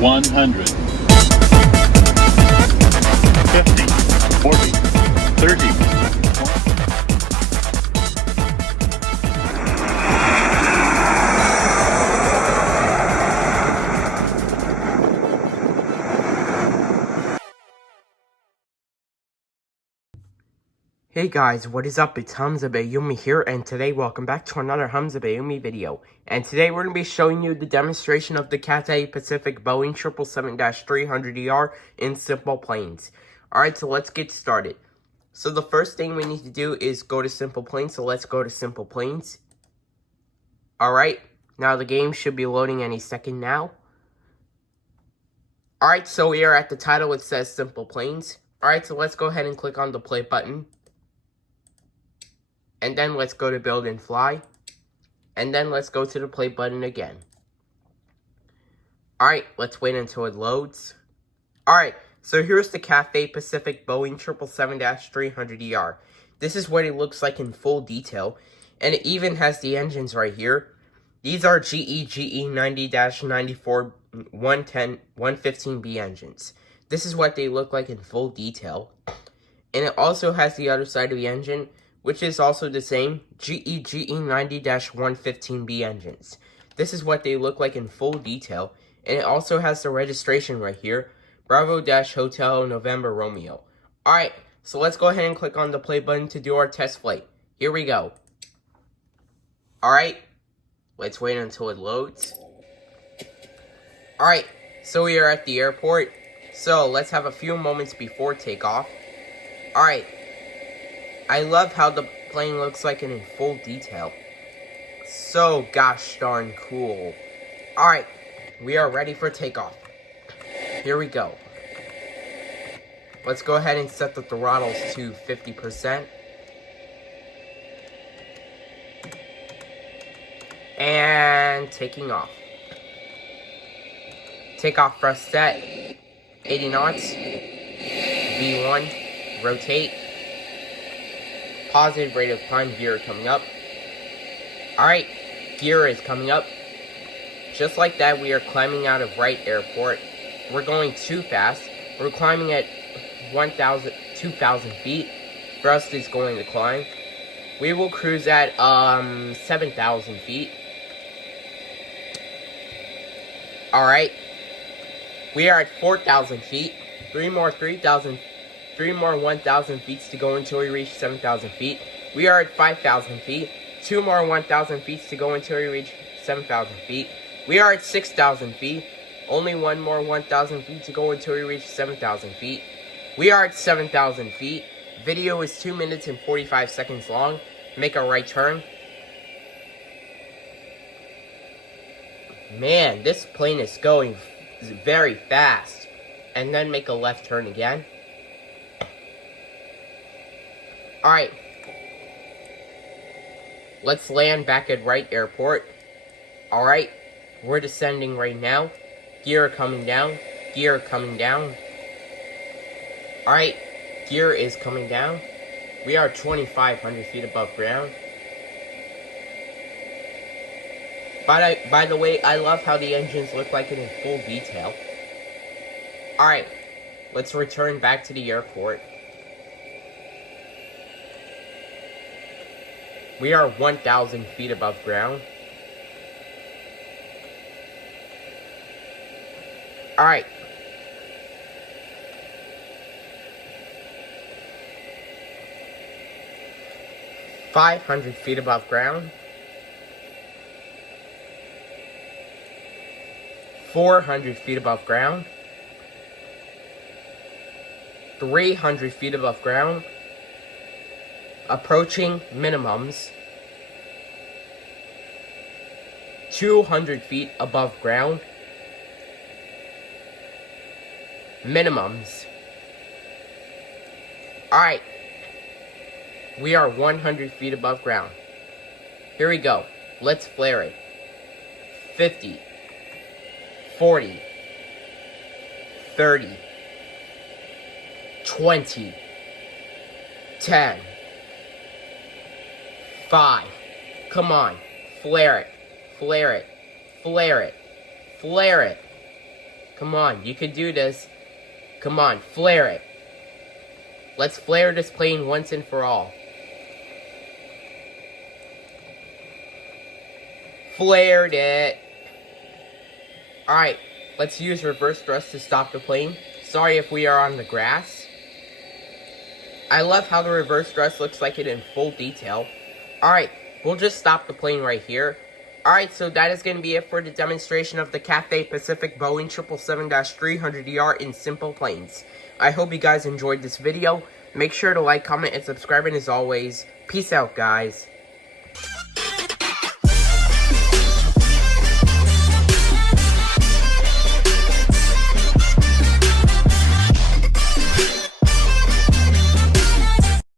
100, 50, 40, 30. Hey guys, what is up? It's Hamza Bayoumi here, and today welcome back to another Hamza Bayoumi video. And today we're going to be showing you the demonstration of the Cathay Pacific Boeing 777-300ER in SimplePlanes. Alright, so let's get started. So the first thing we need to do is go to SimplePlanes, so let's go to SimplePlanes. Alright, now the game should be loading any second now. Alright, so we are at the title, it says SimplePlanes. Alright, so let's go ahead and click on the play button. And then let's go to build and fly. And then let's go to the play button again. Alright, let's wait until it loads. Alright, so here's the Cathay Pacific Boeing 777-300ER. This is what it looks like in full detail. And it even has the engines right here. These are GE 90-94 115B engines. This is what they look like in full detail. And it also has the other side of the engine, which is also the same, GE 90-115B engines. This is what they look like in full detail, and it also has the registration right here, Bravo-Hotel November Romeo. Alright, so let's go ahead and click on the play button to do our test flight. Here we go. Alright, let's wait until it loads. Alright, so we are at the airport, so let's have a few moments before takeoff. Alright. I love how the plane looks like it in full detail. So gosh darn cool. Alright, we are ready for takeoff. Here we go. Let's go ahead and set the throttles to 50%. And taking off. Takeoff thrust set. 80 knots. V1. Rotate. Positive rate of climb, gear coming up. Alright, gear is coming up. Just like that, we are climbing out of Wright Airport. We're going too fast. We're climbing at 2,000 feet. Thrust is going to climb. We will cruise at 7,000 feet. Alright. We are at 4,000 feet. Three more 1,000 feet to go until we reach 7,000 feet. We are at 5,000 feet. 2 more 1,000 feet to go until we reach 7,000 feet. We are at 6,000 feet. Only 1 more 1,000 feet to go until we reach 7,000 feet. We are at 7,000 feet. Video is 2 minutes and 45 seconds long. Make a right turn. Man, this plane is going very fast. And then make a left turn again. Alright, let's land back at Wright Airport. Alright, we're descending right now. Gear coming down, gear coming down. Alright, gear is coming down. We are 2,500 feet above ground. By the way, I love how the engines look like it in full detail. Alright, let's return back to the airport. We are 1,000 feet above ground. Alright. $500 feet above ground. 400 feet above ground. 300 feet above ground. Approaching minimums. 200 feet above ground. Minimums. Alright. We are 100 feet above ground. Here we go. Let's flare it. 50. 40. 30. 20. 10. 5. Come on. Flare it. Flare it. Flare it. Flare it. Come on, you can do this. Come on, flare it. Let's flare this plane once and for all. Flared it. Alright, let's use reverse thrust to stop the plane. Sorry if we are on the grass. I love how the reverse thrust looks like it in full detail. Alright, we'll just stop the plane right here. Alright, so that is going to be it for the demonstration of the Cathay Pacific Boeing 777-300ER in simple planes. I hope you guys enjoyed this video. Make sure to like, comment, and subscribe, and as always, peace out, guys.